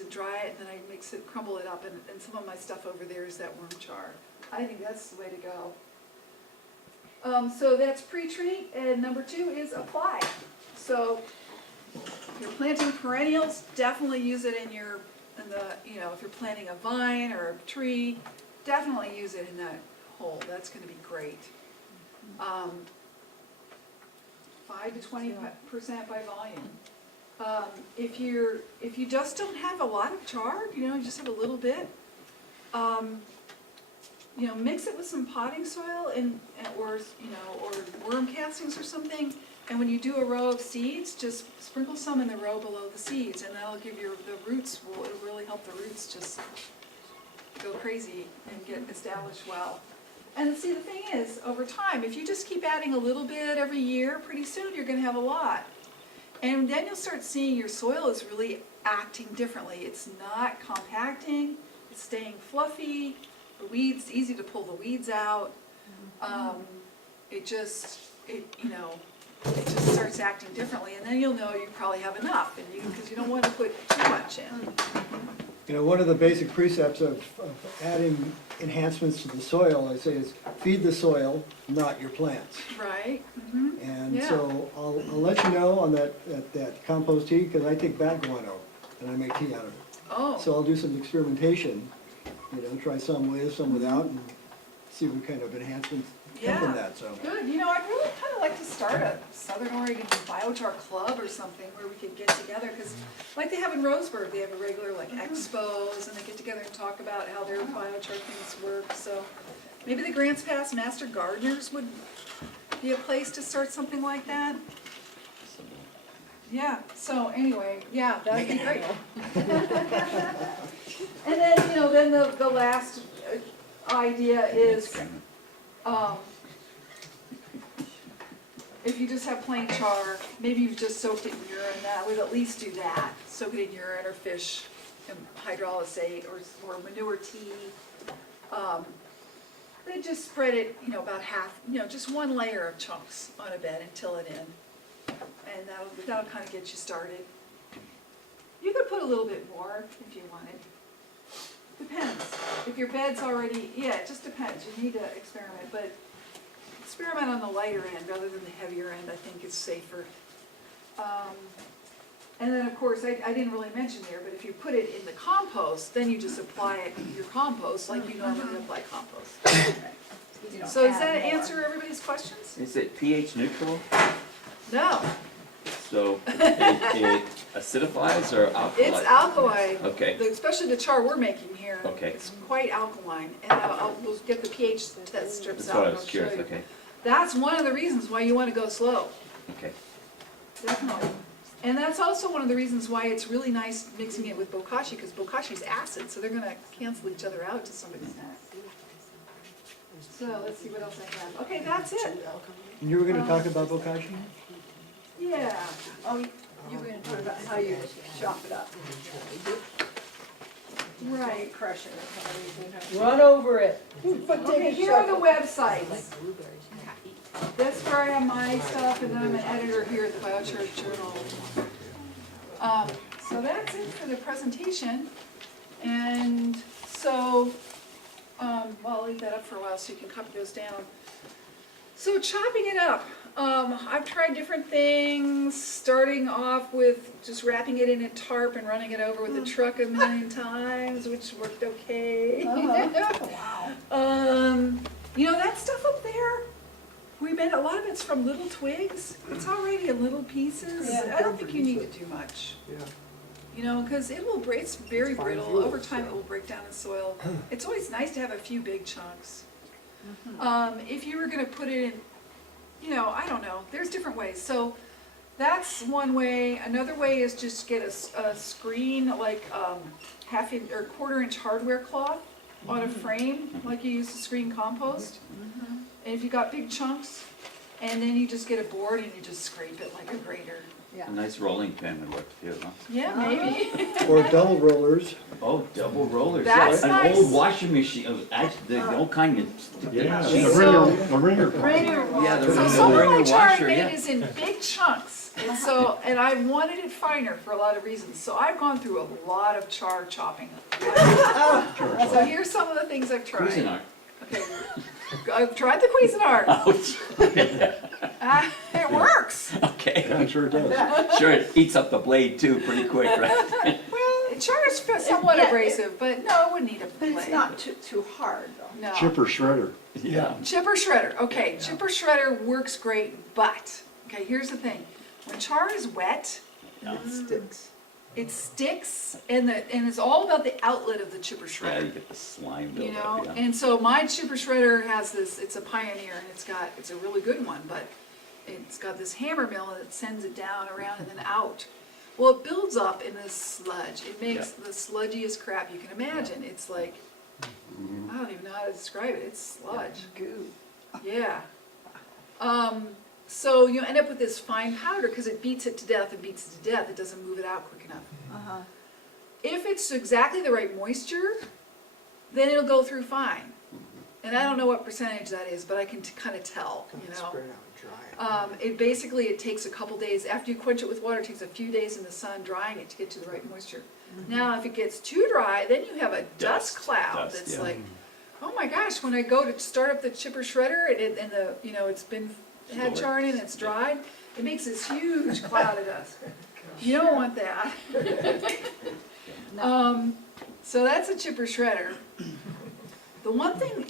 and dry it, and then I mix it, crumble it up, and some of my stuff over there is that worm char. I think that's the way to go. So that's pre-treat, and number 2 is apply. So if you're planting perennials, definitely use it in you know, if you're planting a vine or a tree, definitely use it in that hole. That's going to be great. 5 to 20% by volume. If you just don't have a lot of char, you know, you just have a little bit, you know, mix it with some potting soil or worm castings or something. And when you do a row of seeds, just sprinkle some in the row below the seeds, and that'll give the roots. It'll really help the roots just go crazy and get established well. And see, the thing is, over time, if you just keep adding a little bit every year, pretty soon you're going to have a lot. And then you'll start seeing your soil is really acting differently. It's not compacting, it's staying fluffy, the weeds, it's easy to pull the weeds out. It just starts acting differently, and then you'll know you probably have enough, and because you don't want to put too much in. You know, one of the basic precepts of adding enhancements to the soil, I say, is feed the soil, not your plants. Right. And Yeah. so I'll let you know on that compost tea, because I take back guano and I make tea out of it. Oh. So I'll do some experimentation, you know, try some with, some without, and see what kind of enhancements come from that. So Good. You know, I'd really kind of like to start a Southern Oregon Biochar Club or something where we could get together, because like they have in Roseburg, they have a regular like expos, and they get together and talk about how their biochar things work. So maybe the Grants Pass Master Gardeners would be a place to start something like that. Yeah, so anyway, yeah, that'd be great. And then, you know, then the last idea is, if you just have plain char, maybe you've just soaked it in urine, that would at least do that. Soak it in urine or fish and hydrolysate or manure tea. Then just spread it, you know, about half, you know, just one layer of chunks on a bed and till it in. And that'll kind of get you started. You could put a little bit more if you wanted. Depends. If your bed's already, yeah, it just depends. You need to experiment, but experiment on the lighter end rather than the heavier end, I think is safer. And then of course, I didn't really mention there, but if you put it in the compost, then you just apply it in your compost like you normally apply compost. So does that answer everybody's questions? Is it pH neutral? No, So it acidifies or alkalizes? it's alkaline. Okay. Especially the char we're making here. Okay. It's quite alkaline, and we'll get the pH test strips That's out. what I and was I'll curious, show you. okay. That's one of the reasons why you want to go slow. Okay. Definitely. And that's also one of the reasons why it's really nice mixing it with bokashi, because bokashi's acid, so they're going to cancel each other out to some extent. So let's see what else I have. Okay, that's it. and you were going to talk about bokashi? Yeah. Oh, you were gonna talk about how you chop it up. Right. Crush it. Run over it. Okay, here are the websites. That's where I have my stuff, and then I'm an editor here at the Biochar Journal. So that's it for the presentation. And so, well, I'll leave that up for a while so you can copy those down. So chopping it up. I've tried different things, starting off with just wrapping it in a tarp and running it over with a truck a million times, which worked okay. You know, that stuff up there, a lot of it's from little twigs. It's already in little pieces. Yeah. I don't think you need to do much. You know, because it's very brittle. Over time it will break down in soil. It's always nice to have a few big chunks. If you were going to put it in, you know, I don't know, there's different ways. So that's one way. Another way is just get a screen, like half-inch or quarter-inch hardware cloth on a frame, like you use to screen compost. And if you got big chunks, and then you just get a board and you just scrape it like a grater. Yeah. A nice rolling pin would work too, huh? Yeah, maybe. Or double rollers? Oh, double rollers. That's An nice. old washing machine, actually, the old kind of. Yeah, So- the ringer. Rainer Yeah, the So ringer some of my char I washer, yeah. made is in big chunks. And so, and I wanted it finer for a lot of reasons, so I've gone through a lot of char chopping. So here's some of the things I've tried. Cuisinart. Okay, I've tried the Cuisinart. Ouch. It works. Okay. Yeah, I'm sure it does. Sure, it eats up the blade too pretty quick, right? Well, char is somewhat Yeah, abrasive, but no, it wouldn't eat up the But blade. it's not too hard though. No. Chipper shredder. Yeah. Chipper shredder, okay, chipper shredder works great, but, okay, here's the thing. When char is wet, it sticks, and it's all about the outlet of the chipper Yeah, you shredder. get the slime You buildup, know, yeah. and so my chipper shredder has this, it's a Pioneer, and it's a really good one, but it's got this hammer mill that sends it down, around, and then out. Well, it builds up in this sludge. It makes the sludgiest crap you can imagine. It's like, I don't even know how to describe it. It's sludge. Goo. Yeah. So you end up with this fine powder because it beats it to death and beats it to death. It doesn't move it out quick enough. Uh-huh. If it's exactly the right moisture, then it'll go through fine. And I don't know what percentage that is, but I can kind of tell, you know. Spread out and dry. It takes a couple days, after you quench it with water, it takes a few days in the sun drying it to get to the right moisture. Now, if it gets too dry, then you have a dust cloud dust, that's yeah. like, oh my gosh, when I go to start up the chipper shredder and the, you know, it's been, had char in it and it's dried, it makes this huge cloud of dust. You don't want that. So that's a chipper shredder. The one thing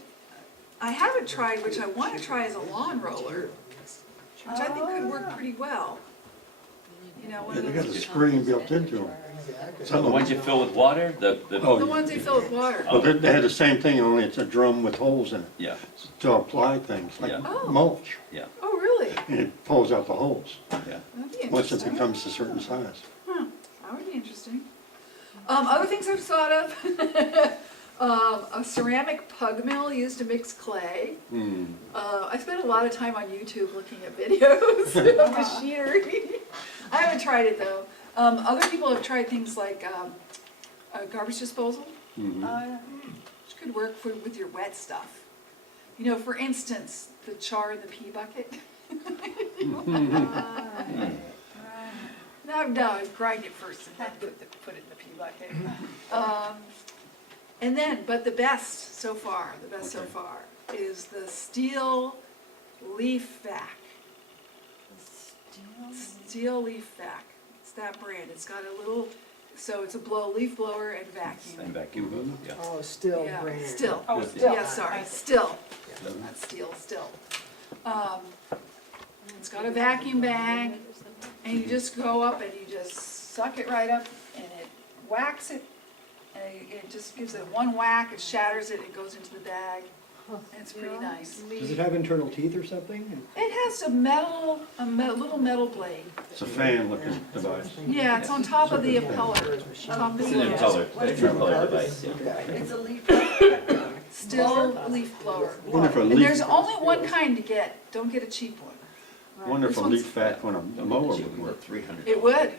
I haven't tried, which I want to try, is a lawn roller, which I think could work pretty well. You know, one Yeah, of they got a those, screen built into them. So the ones you fill with water, the Oh, ones they fill with water. well, they had the same thing, only it's a drum with holes in it yeah, to apply things, like Yeah. Oh. mulch. yeah, Oh, really? And it pulls out the holes yeah. That'd be once it interesting. becomes a certain size. Huh, that would be interesting. Other things I've thought of, a ceramic pug mill used to mix clay. I spent a lot of time on YouTube looking at videos of machinery. I haven't tried it though. Other people have tried things like garbage disposal, which could work with your wet stuff. You know, for instance, the char in the pea bucket. No, grind it first and then put it in the pea bucket. And then, but the best so far, is the steel leaf vac. Steel leaf vac. It's that brand. It's got a little, so it's a leaf blower and vacuum. And vacuum, yeah. Oh, still Yeah, brand. still. Oh, still. Yeah, sorry, still. Not steel, still. It's got a vacuum bag, and you just go up and you just suck it right up, and it whacks it, and it just gives it one whack, it shatters it, it goes into the bag, and it's pretty nice. Does it have internal teeth or something? It has a little metal blade. It's a fan looking device. Yeah, it's on top of the impeller. Top of It's the an impeller, it's an impeller device, yeah. It's a leaf. Still leaf blower. Wonder if a And there's leaf, only one kind to get, don't get a cheap one. wonder if This a one's- leaf vac on a mower would work. 300. It would,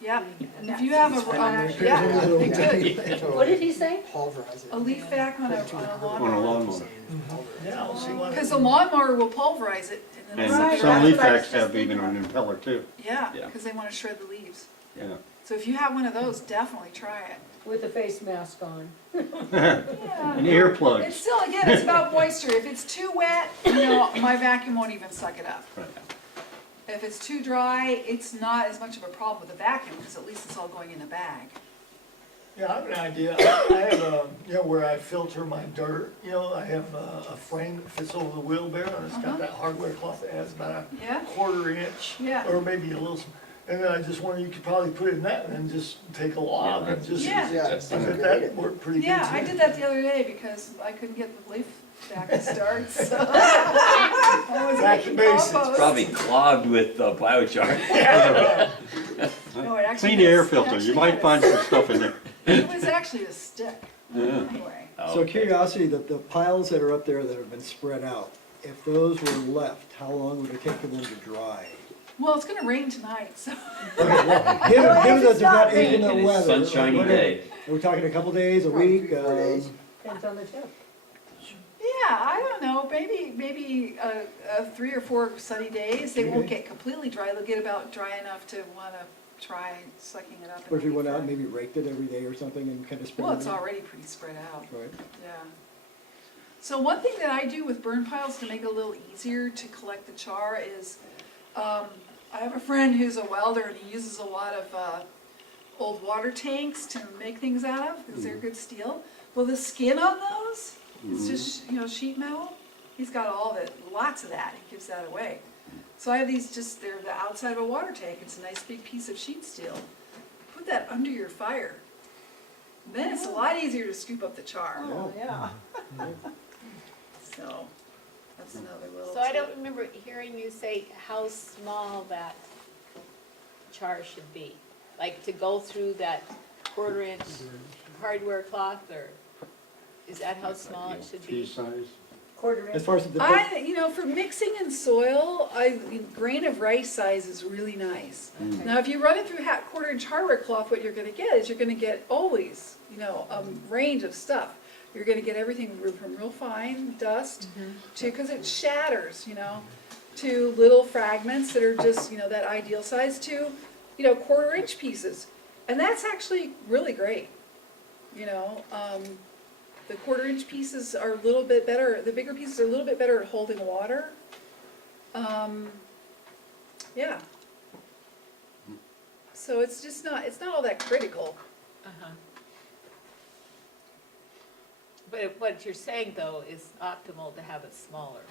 yeah. If you have yeah, it could. What did he say? Pulverize it. A leaf vac on a On a lawnmower. lawnmower. Because the lawnmower will pulverize it and then And suck it some out. leaf vacs have even an impeller too. Yeah, Yeah. because they want to shred the leaves. Yeah. So if you have one of those, definitely try it. With a face mask on. Yeah. And earplugs. It's still, again, it's about moisture. If it's too wet, you know, my vacuum won't even suck it up. Right. If it's too dry, it's not as much of a problem with the vacuum, because at least it's all going in the bag. Yeah, I have an idea. I have a, you know, where I filter my dirt, you know, I have a frame that fits over the wheelbarrow, and it's got that hardware cloth that has about Yeah? a quarter inch, Yeah. or maybe a little, and then I just wonder, you could probably put it in that and then just take a log and just, Yeah. Yeah. That's- I bet that worked pretty good too. Yeah, I did that the other day because I couldn't get the leaf back to start, so. I was Back to making basics. compost. Probably clogged with biochar. No, it actually Clean the air was- filter, actually you might had a- find some stuff in there. It was actually a stick, Yeah. anyway. Oh, So okay. curiosity, that the piles that are up there that have been spread out, if those were left, how long would it take for them to dry? Well, it's gonna rain tonight, so. Okay, well, given that there's not inclement And it's weather. sunshiny whatever, day. Are we talking a couple days, a week? 3-4 days. Depends on the tip. Yeah, I don't know, maybe 3 or 4 sunny days, they won't get completely dry, they'll get about dry enough to wanna try sucking it up. Or if you and went out eat and that. maybe raked it every day or something and kind of spread it out. Well, it's already pretty spread out, Right. yeah. So one thing that I do with burn piles to make it a little easier to collect the char is, I have a friend who's a welder and he uses a lot of old water tanks to make things out of, because they're good steel. Well, the skin on those, it's just, sheet metal. He's got all of it, lots of that, he gives that away. So I have these they're the outside of a water tank, it's a nice big piece of sheet steel. Put that under your fire. Then it's a lot easier to scoop up the char. Oh, yeah. So, that's another little So I don't tip. remember hearing you say how small that char should be. Like to go through that 1/4 inch hardware cloth, or is that how small it should Pea be? size. 1/4 As inch. far as the, For mixing in soil, grain of rice size is really nice. Okay. Now, if you run it through 1/4 inch hardware cloth, what you're gonna get is you're gonna get always, a range of stuff. You're gonna get everything from real fine dust to, because it shatters, to little fragments that are just, that ideal size to, 1/4 inch pieces. And that's actually really great, The 1/4 inch pieces are a little bit better, the bigger pieces are a little bit better at holding water. Yeah. So it's not all that critical. Uh-huh. But what you're saying though is optimal to have it smaller.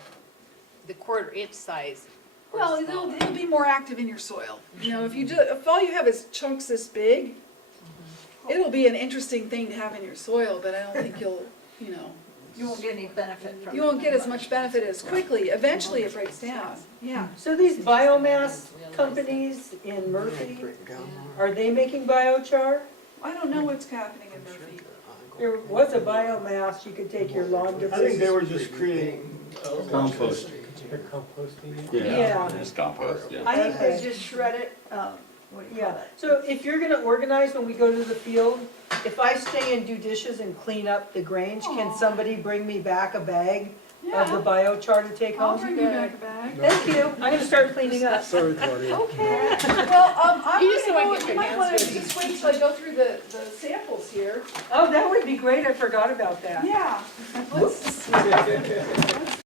The 1/4 inch size or Well, smaller. it'll be more active in your soil. If all you have is chunks this big, it'll be an interesting thing to have in your soil, but I don't think you'll. You won't get any benefit from it. You won't get as much benefit as quickly. Eventually it breaks down. Yeah. So these biomass companies in Murphy, are they making biochar? I don't know what's happening in Murphy. There was a biomass, you could take your lawn to. I think they were just creating. Compost. They're composting it. Yeah, It's compost, yeah. I think they just shred it, what do you call yeah. it? So if you're gonna organize when we go to the field, if I stay and do dishes and clean up the grange, can somebody bring me back a bag of the Yeah, biochar to take I'll home? bring you back a bag. Thank you, I'm gonna start cleaning up. sorry, Claudia. Okay, well, I'm You just gonna don't go, wanna get you your might wanna hands dirty. just wait till I go through the samples here. Oh, that would be great, I forgot about that. Yeah, let's